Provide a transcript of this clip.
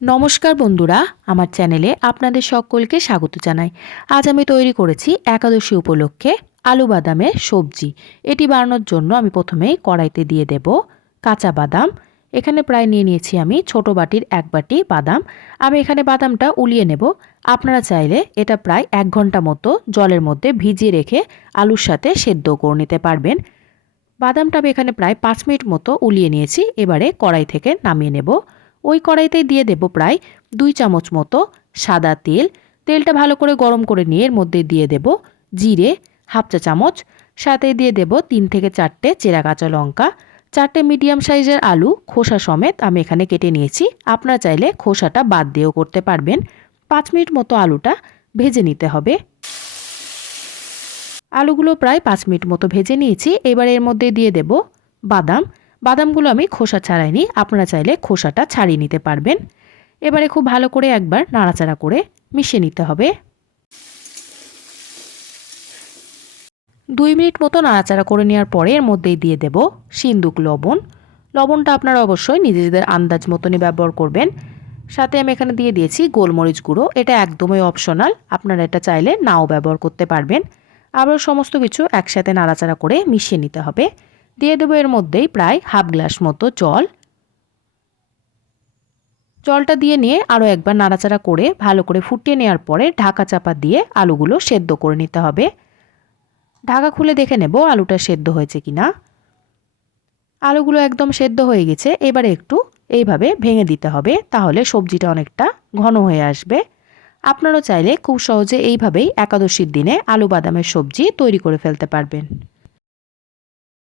নমস্কার বন্ধুরা, আমার চ্যানেলে আপনাদের সকলকে স্বাগত জানাই। আজ আমি তৈরি করেছি একাদশী উপলক্ষে আলু বাদামের সবজি। এটি বানানোর জন্য আমি প্রথমেই কড়াইতে দিয়ে দেব কাঁচা বাদাম। এখানে প্রায় নিয়ে নিয়েছি আমি ছোট বাটির এক বাটি বাদাম। আমি এখানে বাদামটা উলিয়ে নেব। আপনারা চাইলে এটা প্রায় এক ঘণ্টা মতো জলের মধ্যে ভিজিয়ে রেখে আলুর সাথে সেদ্ধ করে নিতে পারবেন। বাদামটা আমি এখানে প্রায় পাঁচ মিনিট মতো উলিয়ে নিয়েছি। এবারে কড়াই থেকে নামিয়ে নেব। ওই কড়াইতে দিয়ে দেব প্রায় দুই চামচ মতো সাদা তেল। তেলটা ভালো করে গরম করে নিয়ে এর মধ্যে দিয়ে দেব জিরে হাফ চা চামচ। সাথে দিয়ে দেব তিন থেকে চারটে চেরা কাঁচা লঙ্কা। চারটে মিডিয়াম সাইজের আলু, খোসা সমেত আমি এখানে কেটে নিয়েছি। আপনারা চাইলে খোসাটা বাদ দিয়েও করতে পারবেন। পাঁচ মিনিট মতো আলুটা ভেজে নিতে হবে। আলুগুলো প্রায় পাঁচ মিনিট মতো ভেজে নিয়েছি। এবার এর মধ্যে দিয়ে দেব বাদাম। বাদামগুলো আমি খোসা ছাড়াইনি, আপনারা চাইলে খোসাটা ছাড়িয়ে নিতে পারবেন। এবারে খুব ভালো করে একবার নাড়াচাড়া করে মিশিয়ে নিতে হবে। দুই মিনিট মতো নাড়াচাড়া করে নেওয়ার পরে এর মধ্যেই দিয়ে দেব সিন্দুক লবণ। লবণটা আপনারা অবশ্যই নিজেদের আন্দাজ মতনই ব্যবহার করবেন। সাথে আমি এখানে দিয়ে দিয়েছি গোলমরিচ গুঁড়ো, এটা একদমই অপশনাল, আপনারা এটা চাইলে নাও ব্যবহার করতে পারবেন। আবার সমস্ত কিছু একসাথে নাড়াচাড়া করে মিশিয়ে নিতে হবে। দিয়ে দেবো এর মধ্যেই প্রায় হাফ গ্লাস মতো জল। জলটা দিয়ে নিয়ে আরও একবার নাড়াচাড়া করে ভালো করে ফুটিয়ে নেওয়ার পরে ঢাকা চাপা দিয়ে আলুগুলো সেদ্ধ করে নিতে হবে। ঢাকা খুলে দেখে নেব আলুটা সেদ্ধ হয়েছে কি না আলুগুলো একদম সেদ্ধ হয়ে গেছে, এবারে একটু এইভাবে ভেঙে দিতে হবে, তাহলে সবজিটা অনেকটা ঘন হয়ে আসবে। আপনারাও চাইলে খুব সহজে এইভাবেই একাদশীর দিনে আলু বাদামের সবজি তৈরি করে ফেলতে পারবেন।